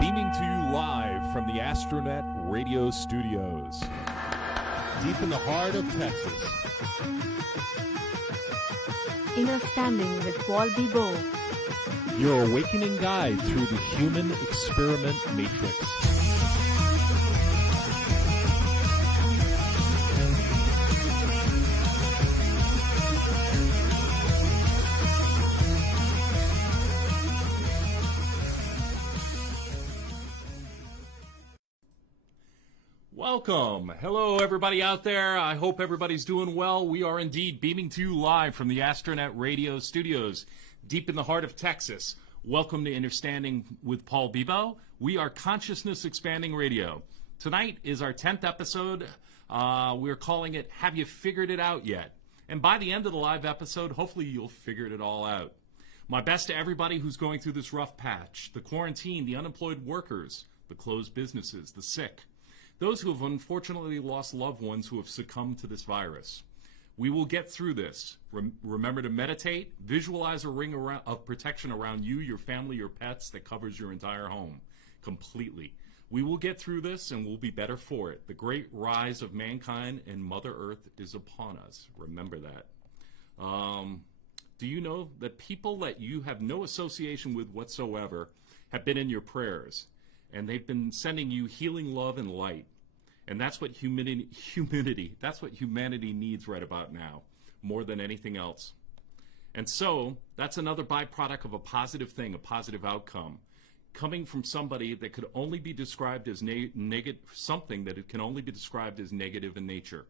Beaming to you live from the AstroNet Radio Studios, deep in the heart of Texas. Innerstanding with Paul Bibeau. Your awakening guide through the human experiment matrix. Welcome. Hello, everybody out there. I hope everybody's doing well. We are indeed beaming to you live from the AstroNet Radio Studios, deep in the heart of Texas. Welcome to Innerstanding with Paul Bibeau. We are Consciousness Expanding Radio. Tonight is our 10th episode. We're calling it, Have You Figured It Out Yet? And by the end of the live episode, hopefully you'll figure it all out. My best to everybody who's going through this rough patch, the quarantine, the unemployed workers, the closed businesses, the sick, those who have unfortunately lost loved ones who have succumbed to this virus. We will get through this. Remember to meditate, visualize a ring of protection around you, your family, your pets that covers your entire home completely. We will get through this and we'll be better for it. The great rise of mankind and Mother Earth is upon us. Remember that. Do you know that people that you have no association with whatsoever have been in your prayers? And they've been sending you healing love and light. And that's what that's what humanity needs right about now, more than anything else. And so that's another byproduct of a positive thing, a positive outcome, coming from somebody that could only be described as negative, something that it can only be described as negative in nature.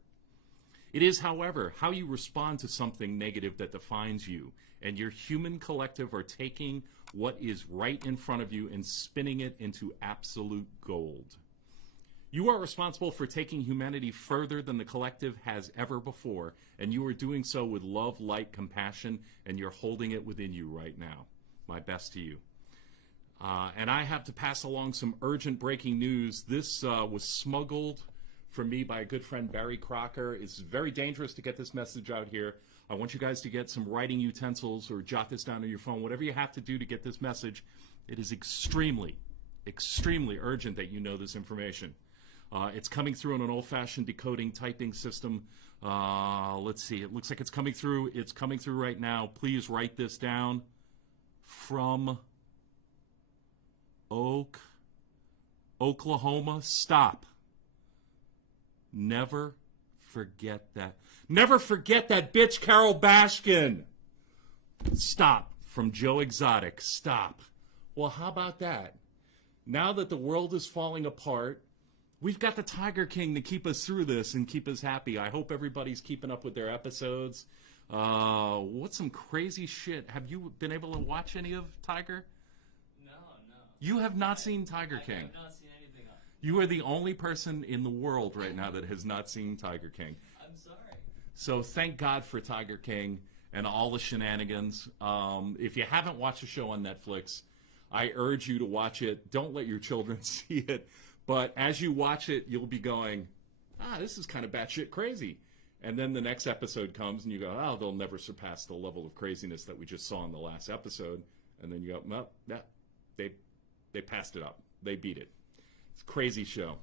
It is, however, how you respond to something negative that defines you, and your human collective are taking what is right in front of you and spinning it into absolute gold. You are responsible for taking humanity further than the collective has ever before, and you are doing so with love, light, compassion, and you're holding it within you right now. My best to you. And I have to pass along some urgent breaking news. This was smuggled from me by a good friend, Barry Crocker. It's very dangerous to get this message out here. I want you guys to get some writing utensils or jot this down on your phone, whatever you have to do to get this message. It is extremely, extremely urgent that you know this information. It's coming through on an old-fashioned decoding typing system. Let's see. It looks like it's coming through. It's coming through right now. Please write this down. From Oklahoma. Stop. Never forget that. Never forget that bitch Carol Baskin. Stop. From Joe Exotic. Stop. Well, how about that? Now that the world is falling apart, we've got the Tiger King to keep us through this and keep us happy. I hope everybody's keeping up with their episodes. What's some crazy shit? Have you been able to watch any of Tiger? No. You have not seen Tiger King? I have not seen anything of it. You are the only person in the world right now that has not seen Tiger King. I'm sorry. So thank God for Tiger King and all the shenanigans. If you haven't watched the show on Netflix, I urge you to watch it. Don't let your children see it. But as you watch it, you'll be going, this is kind of batshit crazy. And then the next episode comes and you go, they'll never surpass the level of craziness that we just saw in the last episode. And then you go, well, yeah, they passed it up. They beat it. It's a crazy show.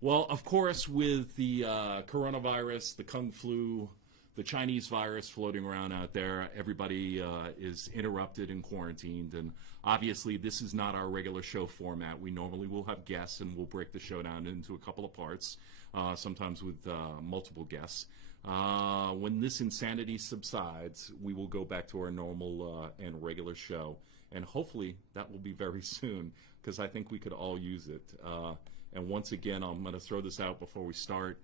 Well, of course, with the coronavirus, the Kung Flu, the Chinese virus floating around out there, everybody is interrupted and quarantined. And obviously, this is not our regular show format. We normally will have guests, and we'll break the show down into a couple of parts, sometimes with multiple guests. When this insanity subsides, we will go back to our normal and regular show. And hopefully, that will be very soon, because I think we could all use it. And once again, I'm going to throw this out before we start.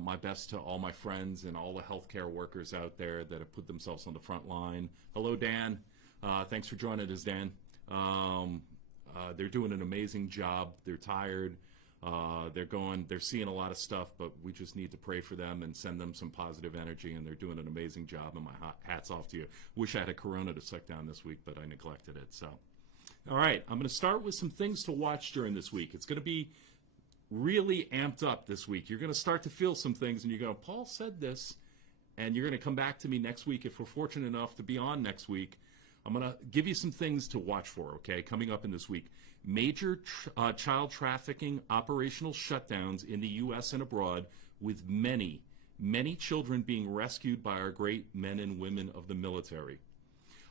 My best to all my friends and all the healthcare workers out there that have put themselves on the front line. Hello, Dan. Thanks for joining us, Dan. They're doing an amazing job. They're tired. They're seeing a lot of stuff, but we just need to pray for them and send them some positive energy, and they're doing an amazing job, and my hat's off to you. Wish I had a Corona to suck down this week, but I neglected it. So, all right, I'm going to start with some things to watch during this week. It's going to be really amped up this week. You're going to start to feel some things, and you're going, Paul said this, and you're going to come back to me next week if we're fortunate enough to be on next week. I'm going to give you some things to watch for, okay, coming up in this week. Major child trafficking operational shutdowns in the U.S. and abroad, with many children being rescued by our great men and women of the military.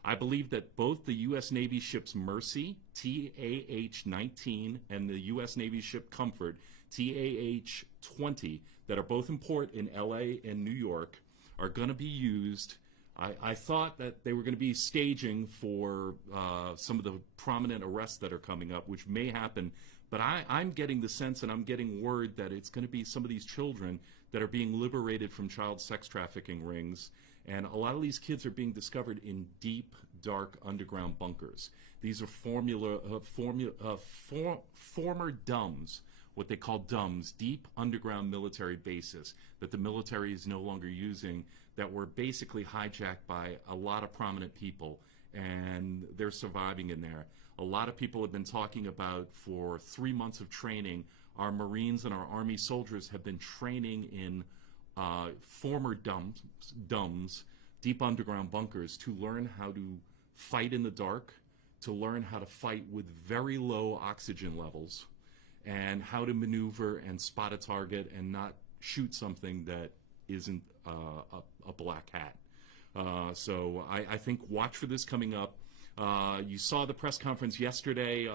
I believe that both the U.S. Navy ships Mercy, TAH-19, and the U.S. Navy ship Comfort, TAH-20, that are both in port in L.A. and New York, are going to be used. I thought that they were going to be staging for some of the prominent arrests that are coming up, which may happen, but I'm getting the sense and I'm getting word that it's going to be some of these children that are being liberated from child sex trafficking rings. And a lot of these kids are being discovered in deep, dark underground bunkers. These are former DUMBs, what they call DUMBs, deep underground military bases, that the military is no longer using, that were basically hijacked by a lot of prominent people, and they're surviving in there. A lot of people have been talking about, for 3 months of training, our Marines and our Army soldiers have been training in former DUMBs, deep underground bunkers, to learn how to fight in the dark, to learn how to fight with very low oxygen levels, and how to maneuver and spot a target and not shoot something that isn't a black hat. So I think watch for this coming up. You saw the press conference yesterday,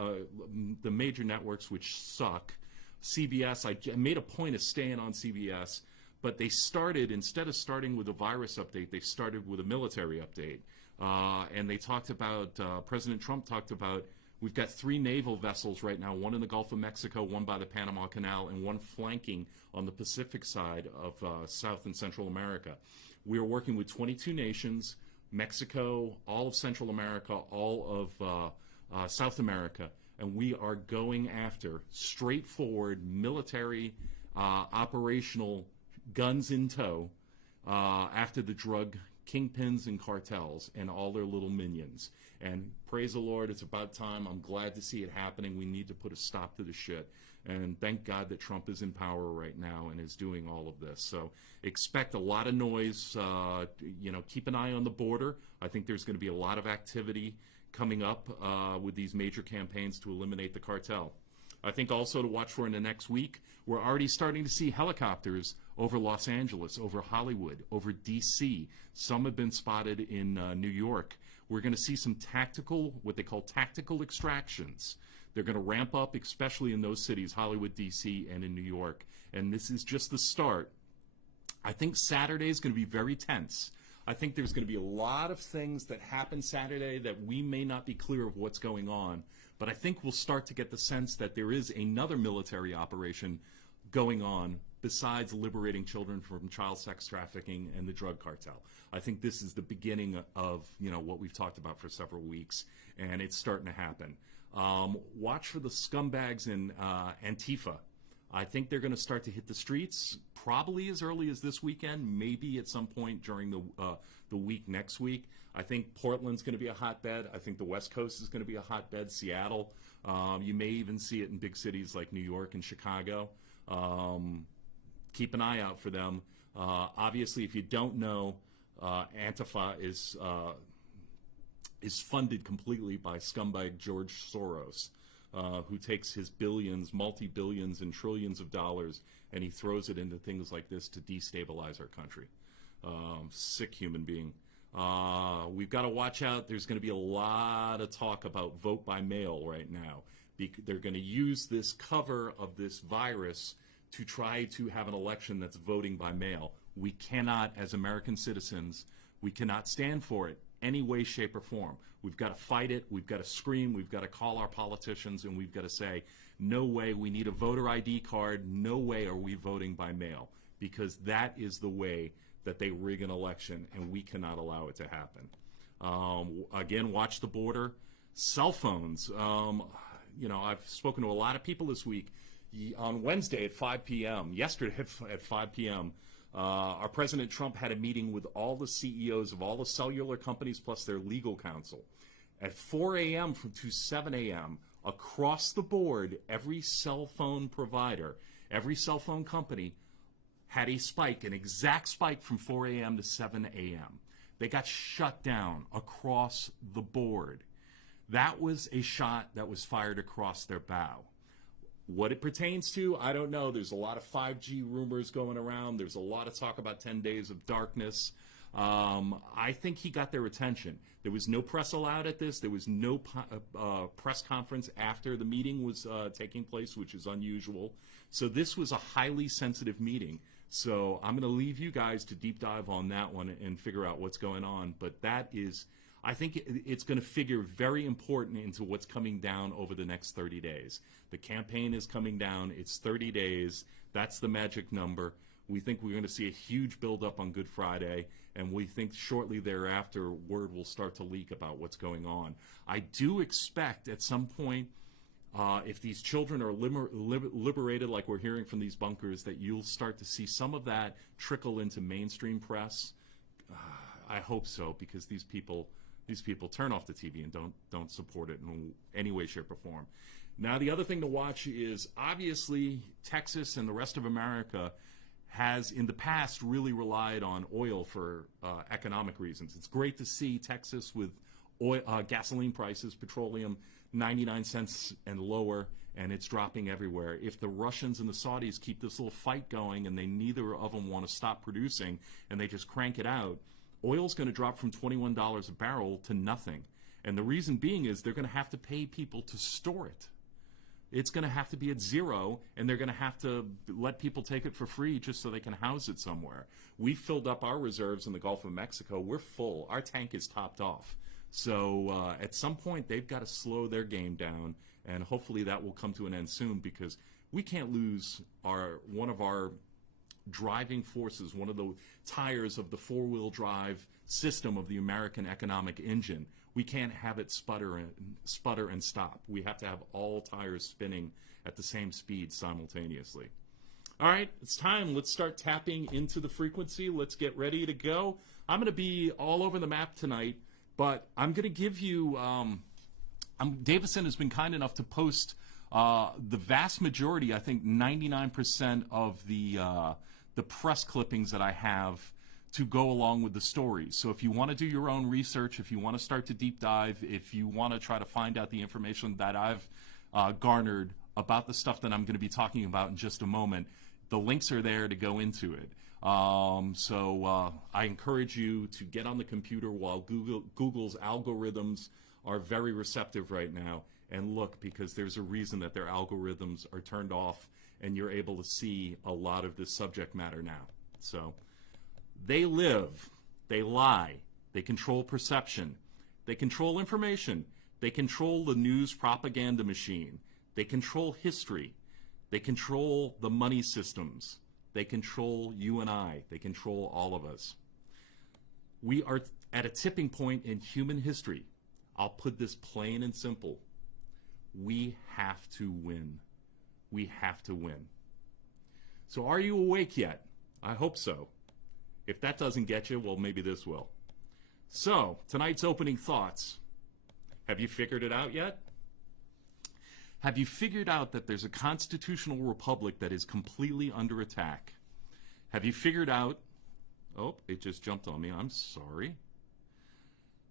the major networks, which suck. CBS, I made a point of staying on CBS, but they started, instead of starting with a virus update, they started with a military update. And they talked about, President Trump talked about, we've got 3 naval vessels right now, one in the Gulf of Mexico, one by the Panama Canal, and one flanking on the Pacific side of South and Central America. We are working with 22 nations, Mexico, all of Central America, all of South America, and we are going after straightforward military operational guns in tow after the drug kingpins and cartels and all their little minions. And praise the Lord, it's about time. I'm glad to see it happening. We need to put a stop to the shit. And thank God that Trump is in power right now and is doing all of this. So expect a lot of noise. Keep an eye on the border. I think there's going to be a lot of activity coming up with these major campaigns to eliminate the cartel. I think also to watch for in the next week, we're already starting to see helicopters over Los Angeles, over Hollywood, over D.C. Some have been spotted in New York. We're going to see some tactical, what they call tactical extractions. They're going to ramp up, especially in those cities, Hollywood, D.C., and in New York. And this is just the start. I think Saturday is going to be very tense. I think there's going to be a lot of things that happen Saturday that we may not be clear of what's going on. But I think we'll start to get the sense that there is another military operation going on besides liberating children from child sex trafficking and the drug cartel. I think this is the beginning of what we've talked about for several weeks, and it's starting to happen. Watch for the scumbags in Antifa. I think they're going to start to hit the streets probably as early as this weekend, maybe at some point during the week next week. I think Portland's going to be a hotbed. I think the West Coast is going to be a hotbed. Seattle. You may even see it in big cities like New York and Chicago. Keep an eye out for them. Obviously, if you don't know, Antifa is funded completely by scumbag George Soros, who takes his billions, multi-billions, and trillions of dollars, and he throws it into things like this to destabilize our country. Sick human being. We've got to watch out. There's going to be a lot of talk about vote by mail right now. They're going to use this cover of this virus to try to have an election that's voting by mail. We cannot, as American citizens, we cannot stand for it any way, shape, or form. We've got to fight it. We've got to scream. We've got to call our politicians, and we've got to say, no way, we need a voter ID card. No way are we voting by mail, because that is the way that they rig an election, and we cannot allow it to happen. Again, watch the border. Cell phones. I've spoken to a lot of people this week. On Wednesday at 5 p.m., yesterday at 5 p.m., our President Trump had a meeting with all the CEOs of all the cellular companies plus their legal counsel. At 4 a.m. to 7 a.m., across the board, every cell phone provider, every cell phone company had a spike, an exact spike from 4 a.m. to 7 a.m. They got shut down across the board. That was a shot that was fired across their bow. What it pertains to, I don't know. There's a lot of 5G rumors going around. There's a lot of talk about 10 days of darkness. I think he got their attention. There was no press allowed at this. There was no press conference after the meeting was taking place, which is unusual. So this was a highly sensitive meeting. So I'm going to leave you guys to deep dive on that one and figure out what's going on. But that is, I think it's going to figure very important into what's coming down over the next 30 days. The campaign is coming down. It's 30 days. That's the magic number. We think we're going to see a huge buildup on Good Friday, and we think shortly thereafter word will start to leak about what's going on. I do expect at some point, if these children are liberated like we're hearing from these bunkers, that you'll start to see some of that trickle into mainstream press. I hope so, because these people turn off the TV and don't support it in any way, shape, or form. Now, the other thing to watch is, obviously, Texas and the rest of America has in the past really relied on oil for economic reasons. It's great to see Texas with oil, gasoline prices, petroleum, 99 cents and lower, and it's dropping everywhere. If the Russians and the Saudis keep this little fight going and they neither of them want to stop producing and they just crank it out, oil's going to drop from $21 a barrel to nothing. And the reason being is they're going to have to pay people to store it. It's going to have to be at zero, and they're going to have to let people take it for free just so they can house it somewhere. We filled up our reserves in the Gulf of Mexico. We're full. Our tank is topped off. So at some point, they've got to slow their game down, and hopefully that will come to an end soon, because we can't lose one of our driving forces, one of the tires of the four-wheel drive system of the American economic engine. We can't have it sputter and stop. We have to have all tires spinning at the same speed simultaneously. All right, it's time. Let's start tapping into the frequency. Let's get ready to go. I'm going to be all over the map tonight, but I'm going to give you Davison has been kind enough to post the vast majority, I think 99% of the press clippings that I have to go along with the stories. So if you want to do your own research, if you want to start to deep dive, if you want to try to find out the information that I've garnered about the stuff that I'm going to be talking about in just a moment, the links are there to go into it. So I encourage you to get on the computer while Google's algorithms are very receptive right now, and look, because there's a reason that their algorithms are turned off and you're able to see a lot of this subject matter now. So they live, they lie, they control perception, they control information, they control the news propaganda machine, they control history, they control the money systems, they control you and I, they control all of us. We are at a tipping point in human history. I'll put this plain and simple. We have to win. We have to win. So are you awake yet? I hope so. If that doesn't get you, well, maybe this will. So, tonight's opening thoughts. Have you figured it out yet? Have you figured out that there's a constitutional republic that is completely under attack? Have you figured out... Oh, it just jumped on me. I'm sorry.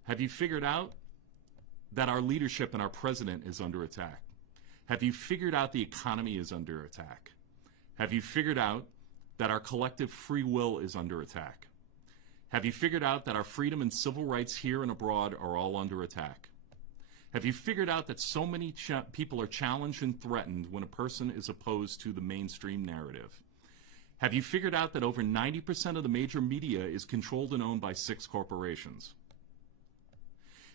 Have you figured out that our leadership and our president is under attack? Have you figured out the economy is under attack? Have you figured out that our collective free will is under attack? Have you figured out that our freedom and civil rights here and abroad are all under attack? Have you figured out that so many people are challenged and threatened when a person is opposed to the mainstream narrative? Have you figured out that over 90% of the major media is controlled and owned by 6 corporations?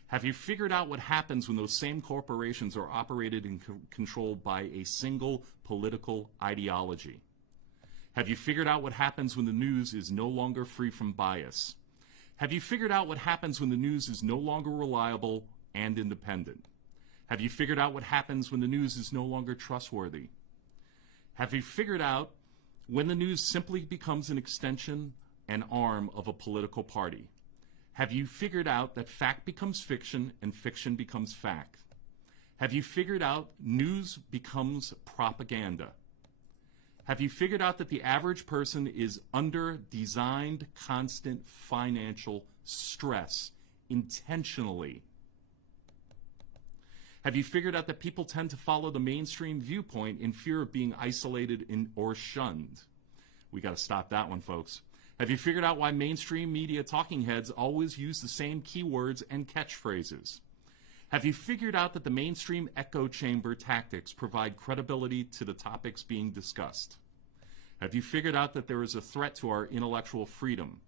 Have you figured out what happens when those same corporations are operated and controlled by a single political ideology? Have you figured out what happens when the news is no longer free from bias? Have you figured out what happens when the news is no longer reliable and independent? Have you figured out what happens when the news is no longer trustworthy? Have you figured out when the news simply becomes an extension and arm of a political party? Have you figured out that fact becomes fiction and fiction becomes fact? Have you figured out news becomes propaganda? Have you figured out that the average person is under designed constant financial stress intentionally? Have you figured out that people tend to follow the mainstream viewpoint in fear of being isolated or shunned? We got to stop that one, folks. Have you figured out why mainstream media talking heads always use the same keywords and catchphrases? Have you figured out that the mainstream echo chamber tactics provide credibility to the topics being discussed? Have you figured out that there is a threat to our intellectual freedom?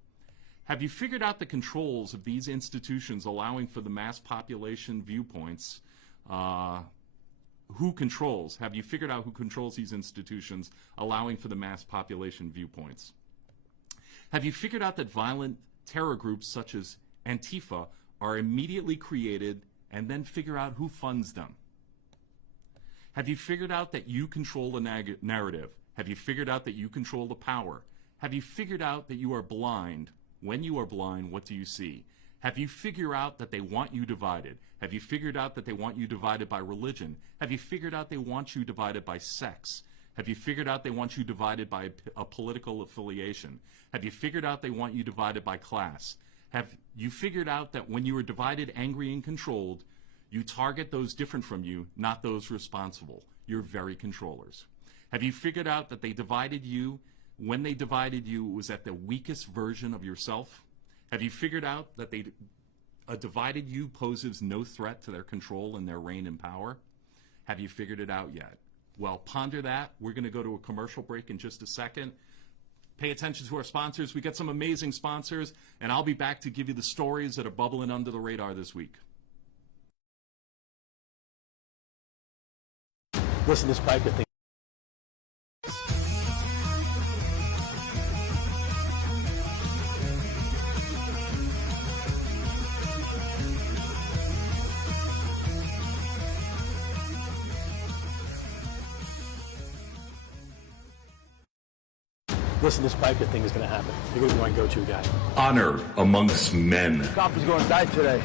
Have you figured out the controls of these institutions allowing for the mass population viewpoints? Who controls? Have you figured out who controls these institutions allowing for the mass population viewpoints? Have you figured out that violent terror groups such as Antifa are immediately created and then figure out who funds them? Have you figured out that you control the narrative? Have you figured out that you control the power? Have you figured out that you are blind? When you are blind, what do you see? Have you figured out that they want you divided? Have you figured out that they want you divided by religion? Have you figured out they want you divided by sex? Have you figured out they want you divided by a political affiliation? Have you figured out they want you divided by class? Have you figured out that when you are divided, angry, and controlled, you target those different from you, not those responsible? You're very controllers. Have you figured out that they divided you? When they divided you, it was at the weakest version of yourself? Have you figured out that a divided you poses no threat to their control and their reign and power? Have you figured it out yet? Well, ponder that. We're going to go to a commercial break in just a second. Pay attention to our sponsors. We got some amazing sponsors, and I'll be back to give you the stories that are bubbling under the radar this week. Listen, this Piper thing. Listen, this Piper thing is going to happen. You're going to be my go-to guy. Honor amongst men. Cop is going to die today.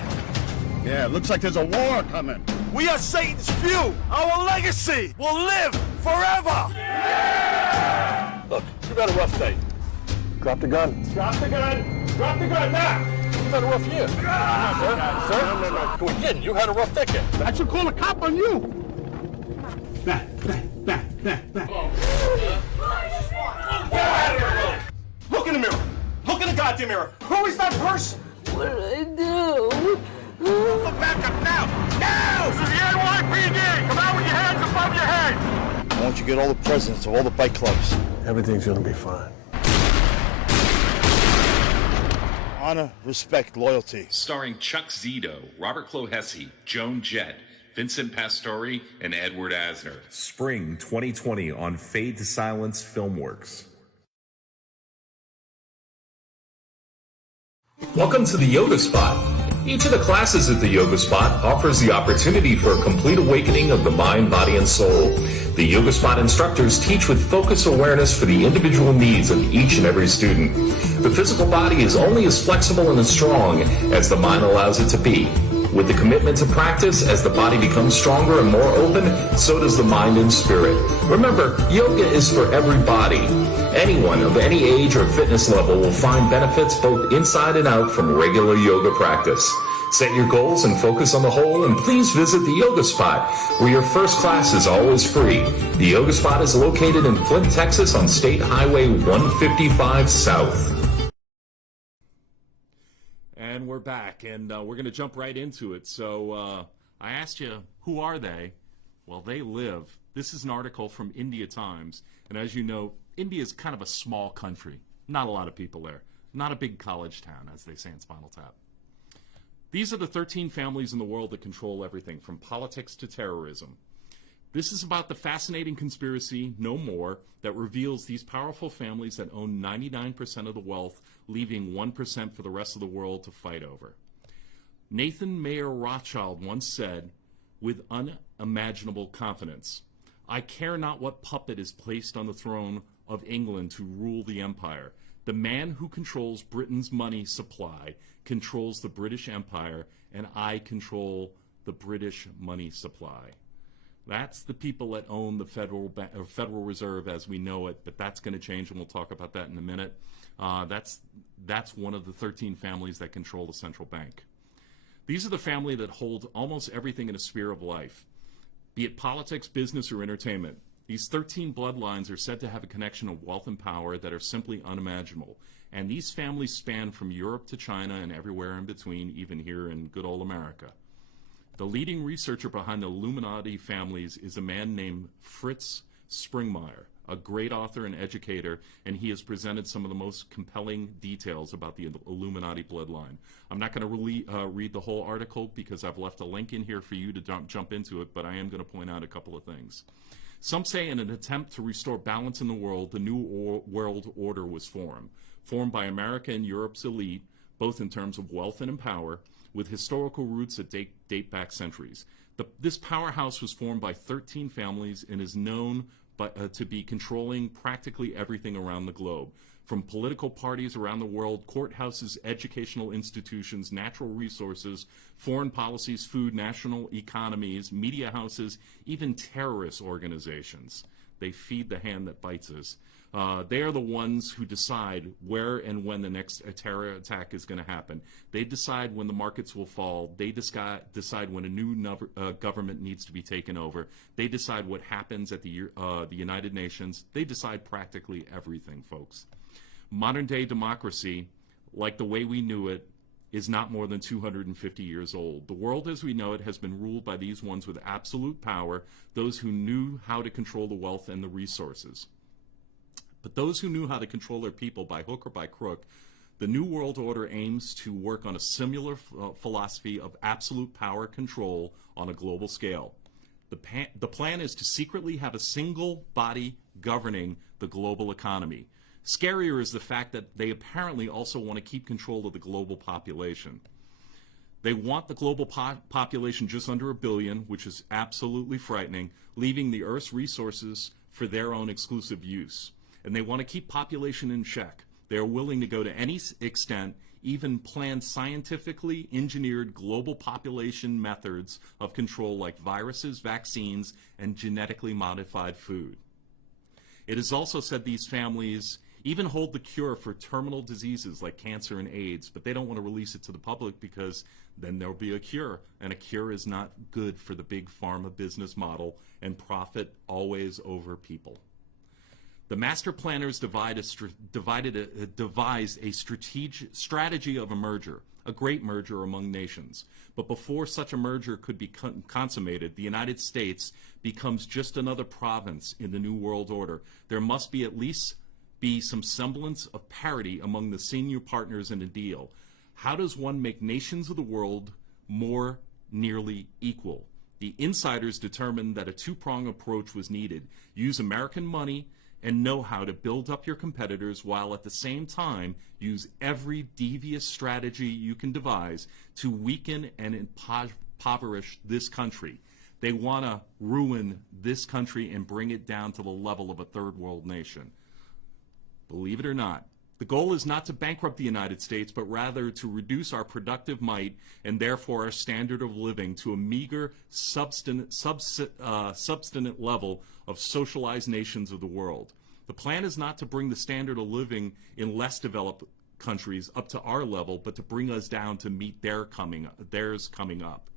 Yeah, looks like there's a war coming. We are Satan's few. Our legacy will live forever. Yeah! Look, you've had a rough day. Drop the gun. Drop the gun. Drop the gun now. You've had a rough year. Sir? No. Go again. You had a rough decade. I should call a cop on you. Back. Look in the mirror. Look in the goddamn mirror. Who is that person? What did I do? Look back up now. Now! This is the NYPD. Come out with your hands above your head. Why don't you get all the presidents of all the bike clubs? Everything's going to be fine. Honor, respect, loyalty. Starring Chuck Zito, Robert Clohessy, Joan Jett, Vincent Pastore, and Edward Asner. Spring 2020 on Fade to Silence Filmworks. Welcome to the Yoga Spot. Each of the classes at the Yoga Spot offers the opportunity for a complete awakening of the mind, body, and soul. The Yoga Spot instructors teach with focused awareness for the individual needs of each and every student. The physical body is only as flexible and as strong as the mind allows it to be. With the commitment to practice, as the body becomes stronger and more open, so does the mind and spirit. Remember, yoga is for everybody. Anyone of any age or fitness level will find benefits both inside and out from regular yoga practice. Set your goals and focus on the whole, and please visit the Yoga Spot, where your first class is always free. The Yoga Spot is located in Flint, Texas on State Highway 155 South. And we're back, and we're going to jump right into it. So I asked you, who are they? Well, they live. This is an article from India Times, and as you know, India is kind of a small country. Not a lot of people there. Not a big college town, as they say in Spinal Tap. These are the 13 families in the world that control everything, from politics to terrorism. This is about the fascinating conspiracy, no more, that reveals these powerful families that own 99% of the wealth, leaving 1% for the rest of the world to fight over. Nathan Mayer Rothschild once said, with unimaginable confidence, "I care not what puppet is placed on the throne of England to rule the empire. The man who controls Britain's money supply controls the British Empire, and I control the British money supply." That's the people that own the Federal Reserve as we know it, but that's going to change, and we'll talk about that in a minute. That's one of the 13 families that control the central bank. These are the family that hold almost everything in a sphere of life, be it politics, business, or entertainment. These 13 bloodlines are said to have a connection of wealth and power that are simply unimaginable. And these families span from Europe to China and everywhere in between, even here in good old America. The leading researcher behind the Illuminati families is a man named Fritz Springmeier, a great author and educator, and he has presented some of the most compelling details about the Illuminati bloodline. I'm not going to read the whole article because I've left a link in here for you to jump into it, but I am going to point out a couple of things. Some say in an attempt to restore balance in the world, the New World Order was formed by America and Europe's elite, both in terms of wealth and in power, with historical roots that date back centuries. This powerhouse was formed by 13 families and is known to be controlling practically everything around the globe, from political parties around the world, courthouses, educational institutions, natural resources, foreign policies, food, national economies, media houses, even terrorist organizations. They feed the hand that bites us. They are the ones who decide where and when the next terror attack is going to happen. They decide when the markets will fall. They decide when a new government needs to be taken over. They decide what happens at the United Nations. They decide practically everything, folks. Modern-day democracy, like the way we knew it, is not more than 250 years old. The world as we know it has been ruled by these ones with absolute power, those who knew how to control the wealth and the resources. But those who knew how to control their people by hook or by crook, the New World Order aims to work on a similar philosophy of absolute power control on a global scale. The plan is to secretly have a single body governing the global economy. Scarier is the fact that they apparently also want to keep control of the global population. They want the global population just under 1 billion, which is absolutely frightening, leaving the Earth's resources for their own exclusive use. And they want to keep population in check. They are willing to go to any extent, even plan scientifically engineered global population methods of control like viruses, vaccines, and genetically modified food. It is also said these families even hold the cure for terminal diseases like cancer and AIDS, but they don't want to release it to the public because then there'll be a cure, and a cure is not good for the big pharma business model, and profit always over people. The master planners devised a strategy of a merger, a great merger among nations. But before such a merger could be consummated, the United States becomes just another province in the New World Order. There must be at least some semblance of parity among the senior partners in a deal. How does one make nations of the world more nearly equal? The insiders determined that a two-pronged approach was needed. Use American money and know-how to build up your competitors while at the same time use every devious strategy you can devise to weaken and impoverish this country. They want to ruin this country and bring it down to the level of a third world nation. Believe it or not, the goal is not to bankrupt the United States, but rather to reduce our productive might and therefore our standard of living to a meager, substantive level of socialized nations of the world. The plan is not to bring the standard of living in less developed countries up to our level, but to bring us down to meet theirs coming up.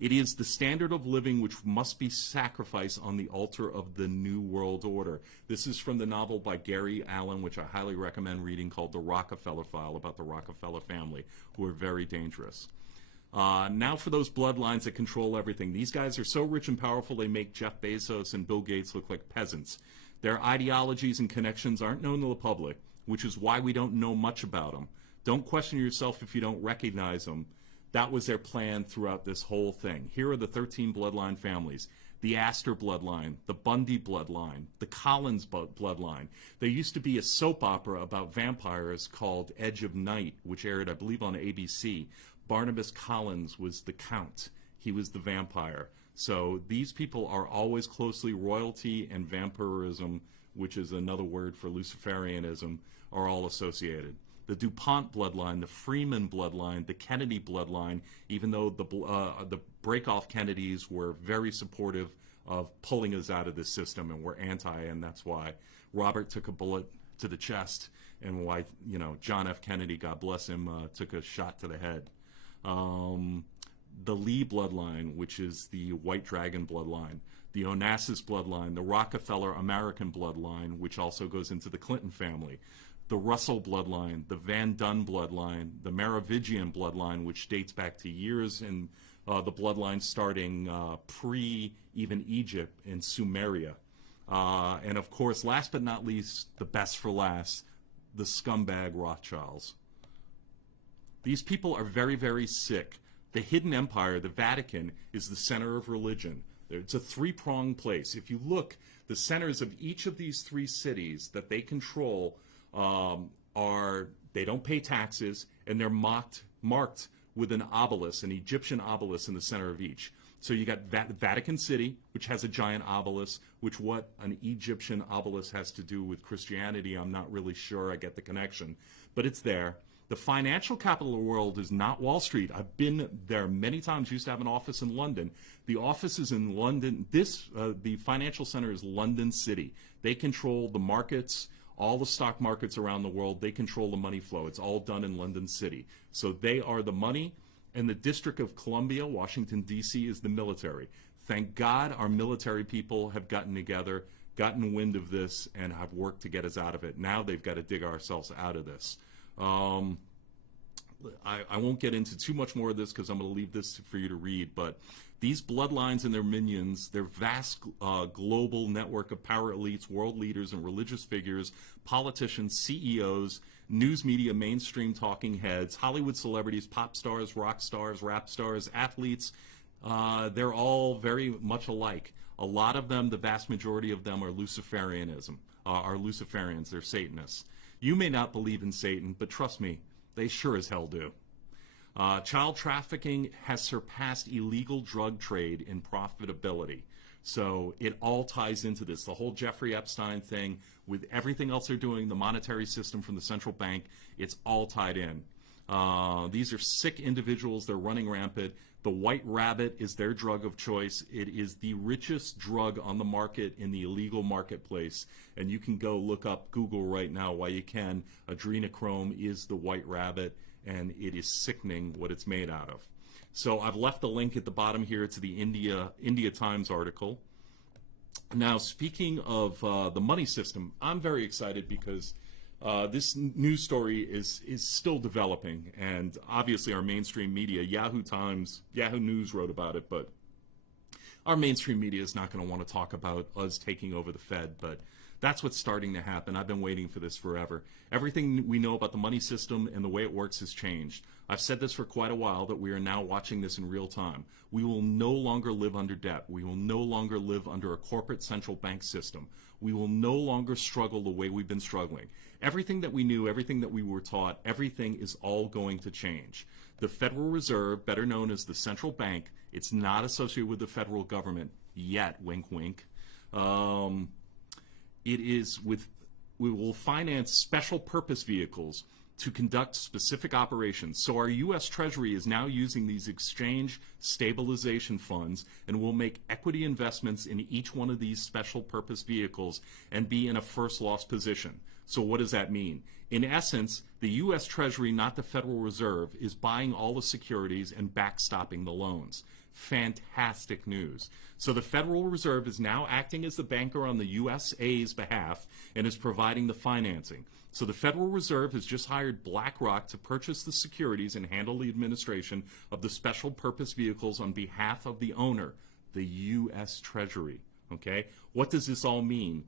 It is the standard of living which must be sacrificed on the altar of the New World Order. This is from the novel by Gary Allen, which I highly recommend reading, called The Rockefeller File, about the Rockefeller family, who are very dangerous. Now for those bloodlines that control everything. These guys are so rich and powerful they make Jeff Bezos and Bill Gates look like peasants. Their ideologies and connections aren't known to the public, which is why we don't know much about them. Don't question yourself if you don't recognize them. That was their plan throughout this whole thing. Here are the 13 bloodline families. The Astor bloodline, the Bundy bloodline, the Collins bloodline. There used to be a soap opera about vampires called Edge of Night, which aired, I believe, on ABC. Barnabas Collins was the Count. He was the vampire. So these people are always closely, royalty and vampirism, which is another word for Luciferianism, are all associated. The DuPont bloodline, the Freeman bloodline, the Kennedy bloodline, even though the break-off Kennedys were very supportive of pulling us out of this system, and we're anti, and that's why Robert took a bullet to the chest, and why, you know, John F. Kennedy, God bless him, took a shot to the head. The Lee bloodline, which is the White Dragon bloodline, the Onassis bloodline, the Rockefeller American bloodline, which also goes into the Clinton family, the Russell bloodline, the Van Dunn bloodline, the Merovingian bloodline, which dates back to years in the bloodline starting pre-even Egypt and Sumeria. And of course, last but not least, the best for last, the scumbag Rothschilds. These people are very, very sick. The hidden empire, the Vatican, is the center of religion. It's a three-pronged place. If you look, the centers of each of these three cities that they control they don't pay taxes, and they're marked with an obelisk, an Egyptian obelisk in the center of each. So you got Vatican City, which has a giant obelisk, which what an Egyptian obelisk has to do with Christianity, I'm not really sure I get the connection, but it's there. The financial capital of the world is not Wall Street. I've been there many times. Used to have an office in London. The office is in London. The financial center is London City. They control the markets, all the stock markets around the world. They control the money flow. It's all done in London City. So they are the money, and the District of Columbia, Washington, D.C., is the military. Thank God our military people have gotten together, gotten wind of this, and have worked to get us out of it. Now they've got to dig ourselves out of this. I won't get into too much more of this because I'm going to leave this for you to read, but these bloodlines and their minions, their vast global network of power elites, world leaders, and religious figures, politicians, CEOs, news media, mainstream talking heads, Hollywood celebrities, pop stars, rock stars, rap stars, athletes, they're all very much alike. A lot of them, the vast majority of them, are Luciferianism, are Luciferians, they're Satanists. You may not believe in Satan, but trust me, they sure as hell do. Child trafficking has surpassed illegal drug trade in profitability. So it all ties into this. The whole Jeffrey Epstein thing, with everything else they're doing, the monetary system from the central bank, it's all tied in. These are sick individuals. They're running rampant. The white rabbit is their drug of choice. It is the richest drug on the market in the illegal marketplace. And you can go look up Google right now while you can. Adrenochrome is the white rabbit, and it is sickening what it's made out of. So I've left the link at the bottom here to the India Times article. Now, speaking of the money system, I'm very excited because this news story is still developing, and obviously our mainstream media, Yahoo News wrote about it, but our mainstream media is not going to want to talk about us taking over the Fed, but that's what's starting to happen. I've been waiting for this forever. Everything we know about the money system and the way it works has changed. I've said this for quite a while, that we are now watching this in real time. We will no longer live under debt. We will no longer live under a corporate central bank system. We will no longer struggle the way we've been struggling. Everything that we knew, everything that we were taught, everything is all going to change. The Federal Reserve, better known as the central bank, it's not associated with the federal government yet, wink, wink. We will finance special purpose vehicles to conduct specific operations. So our U.S. Treasury is now using these exchange stabilization funds and will make equity investments in each one of these special purpose vehicles and be in a first loss position. So what does that mean? In essence, the U.S. Treasury, not the Federal Reserve, is buying all the securities and backstopping the loans. Fantastic news. So the Federal Reserve is now acting as the banker on the USA's behalf and is providing the financing. So the Federal Reserve has just hired BlackRock to purchase the securities and handle the administration of the special purpose vehicles on behalf of the owner, the U.S. Treasury. Okay? What does this all mean?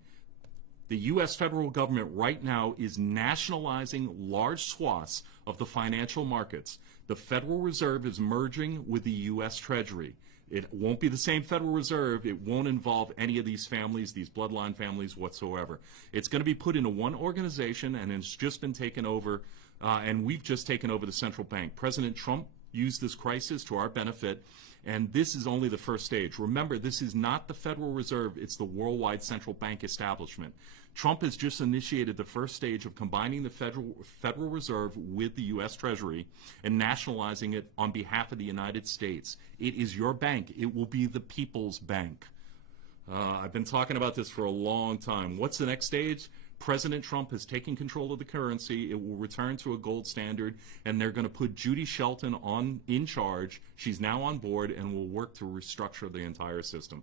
The U.S. federal government right now is nationalizing large swaths of the financial markets. The Federal Reserve is merging with the U.S. Treasury. It won't be the same Federal Reserve. It won't involve any of these families, these bloodline families whatsoever. It's going to be put into one organization, and it's just been taken over, and we've just taken over the central bank. President Trump used this crisis to our benefit, and this is only the first stage. Remember, this is not the Federal Reserve. It's the worldwide central bank establishment. Trump has just initiated the first stage of combining the Federal Reserve with the U.S. Treasury and nationalizing it on behalf of the United States. It is your bank. It will be the people's bank. I've been talking about this for a long time. What's the next stage? President Trump has taken control of the currency. It will return to a gold standard, and they're going to put Judy Shelton in charge. She's now on board and will work to restructure the entire system.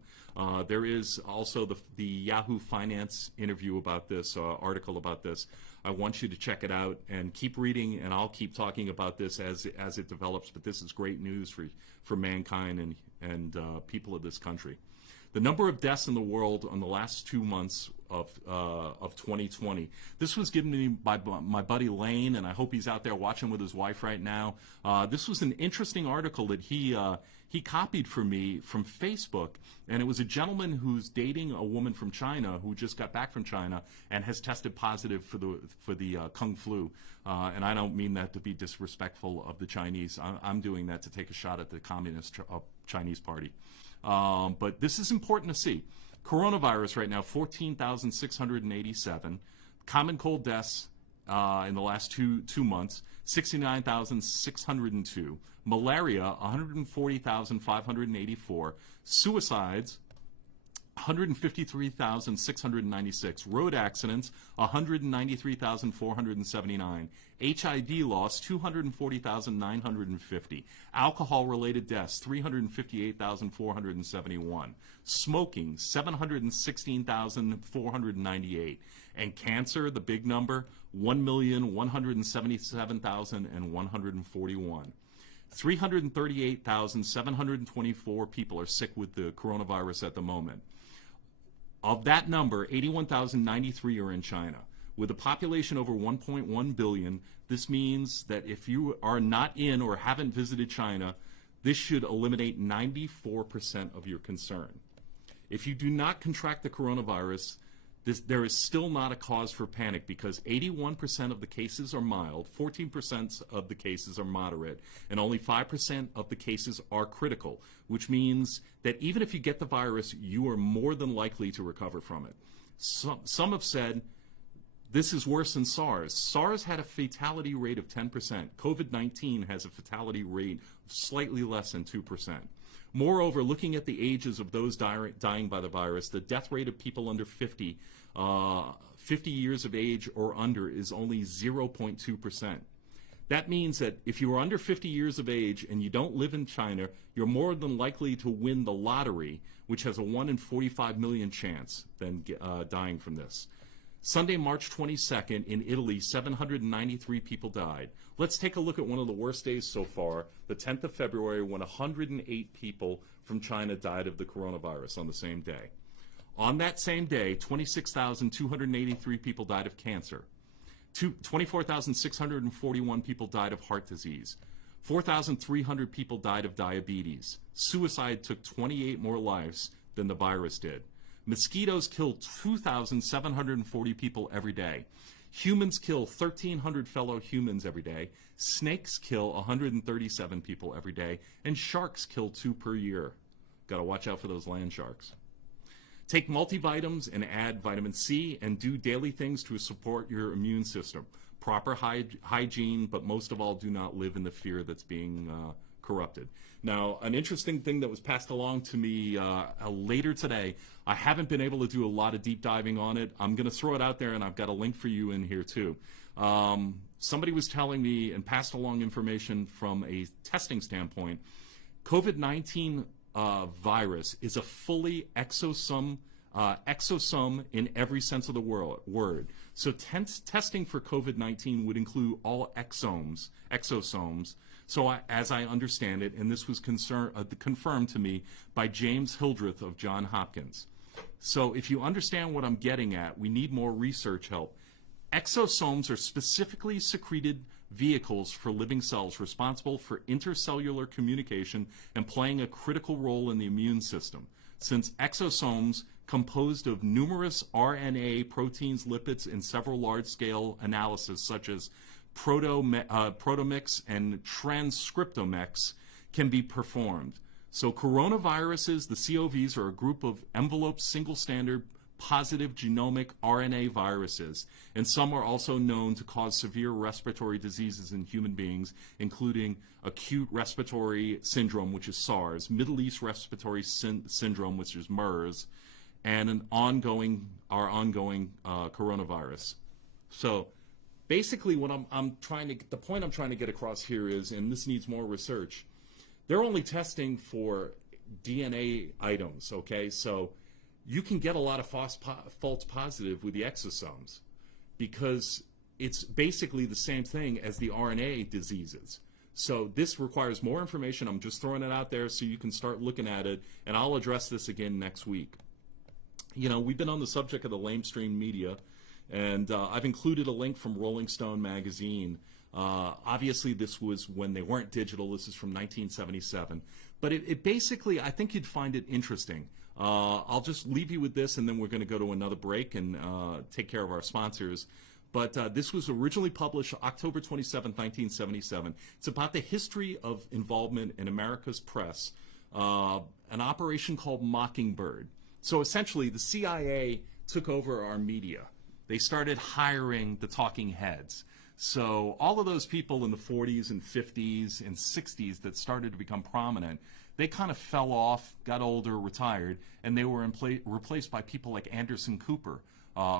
There is also the Yahoo Finance interview about this, article about this. I want you to check it out and keep reading, and I'll keep talking about this as it develops. But this is great news for mankind and people of this country. The number of deaths in the world on the last 2 months of 2020. This was given to me by my buddy Lane, and I hope he's out there watching with his wife right now. This was an interesting article that he copied for me from Facebook, and it was a gentleman who's dating a woman from China who just got back from China and has tested positive for the Kung flu. And I don't mean that to be disrespectful of the Chinese. I'm doing that to take a shot at the Communist Chinese Party. But this is important to see. Coronavirus right now, 14,687. Common cold deaths in the last two months, 69,602. Malaria, 140,584. Suicides, 153,696. Road accidents, 193,479. HIV loss, 240,950. Alcohol-related deaths, 358,471. Smoking, 716,498. And cancer, the big number, 1,177,141. 338,724 people are sick with the coronavirus at the moment. Of that number, 81,093 are in China. With a population over 1.1 billion, this means that if you are not in or haven't visited China, this should eliminate 94% of your concern. If you do not contract the coronavirus, there is still not a cause for panic because 81% of the cases are mild, 14% of the cases are moderate, and only 5% of the cases are critical, which means that even if you get the virus, you are more than likely to recover from it. Some have said this is worse than SARS. SARS had a fatality rate of 10%. COVID-19 has a fatality rate of slightly less than 2%. Moreover, looking at the ages of those dying by the virus, the death rate of people under 50 years of age or under is only 0.2%. That means that if you are under 50 years of age and you don't live in China, you're more than likely to win the lottery, which has a 1 in 45 million chance than dying from this. Sunday, March 22nd, in Italy, 793 people died. Let's take a look at one of the worst days so far, the 10th of February, when 108 people from China died of the coronavirus on the same day. On that same day, 26,283 people died of cancer. 24,641 people died of heart disease. 4,300 people died of diabetes. Suicide took 28 more lives than the virus did. Mosquitoes kill 2,740 people every day. Humans kill 1,300 fellow humans every day. Snakes kill 137 people every day. And sharks kill 2 per year. Got to watch out for those land sharks. Take multivitamins and add vitamin C and do daily things to support your immune system. Proper hygiene, but most of all, do not live in the fear that's being corrupted. Now, an interesting thing that was passed along to me later today, I haven't been able to do a lot of deep diving on it. I'm going to throw it out there, and I've got a link for you in here too. Somebody was telling me and passed along information from a testing standpoint. COVID-19 virus is a fully exosome in every sense of the word. So testing for COVID-19 would include all exosomes. So as I understand it, and this was confirmed to me by James Hildreth of Johns Hopkins. So if you understand what I'm getting at, we need more research help. Exosomes are specifically secreted vehicles for living cells responsible for intercellular communication and playing a critical role in the immune system. Since exosomes composed of numerous RNA, proteins, lipids, and several large-scale analyses such as proteomics and transcriptomics can be performed. So coronaviruses, the COVs, are a group of enveloped single-standard positive genomic RNA viruses, and some are also known to cause severe respiratory diseases in human beings, including acute respiratory syndrome, which is SARS, Middle East respiratory syndrome, which is MERS, and our ongoing coronavirus. So basically what the point I'm trying to get across here is, and this needs more research, they're only testing for DNA items, okay? So you can get a lot of false positive with the exosomes because it's basically the same thing as the RNA diseases. So this requires more information. I'm just throwing it out there so you can start looking at it, and I'll address this again next week. You know, we've been on the subject of the lamestream media, and I've included a link from Rolling Stone magazine. Obviously, this was when they weren't digital. This is from 1977. But it basically, I think you'd find it interesting. I'll just leave you with this, and then we're going to go to another break and take care of our sponsors. But this was originally published October 27, 1977. It's about the history of involvement in America's press, an operation called Mockingbird. So essentially, the CIA took over our media. They started hiring the talking heads. So all of those people in the 40s and 50s and 60s that started to become prominent, they kind of fell off, got older, retired, and they were replaced by people like Anderson Cooper,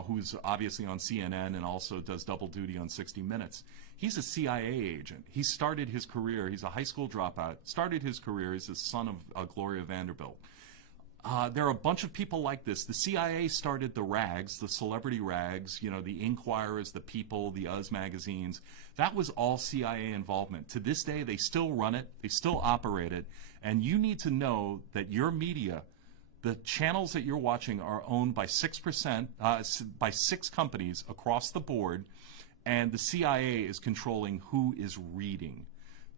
who's obviously on CNN and also does double duty on 60 Minutes. He's a CIA agent. He started his career, he's a high school dropout, started his career as the son of Gloria Vanderbilt. There are a bunch of people like this. The CIA started the rags, the celebrity rags, you know, the Inquirers, the People, the Us magazines. That was all CIA involvement. To this day, they still run it, they still operate it, and you need to know that your media, the channels that you're watching, are owned by 6%, by 6 companies across the board, and the CIA is controlling who is reading.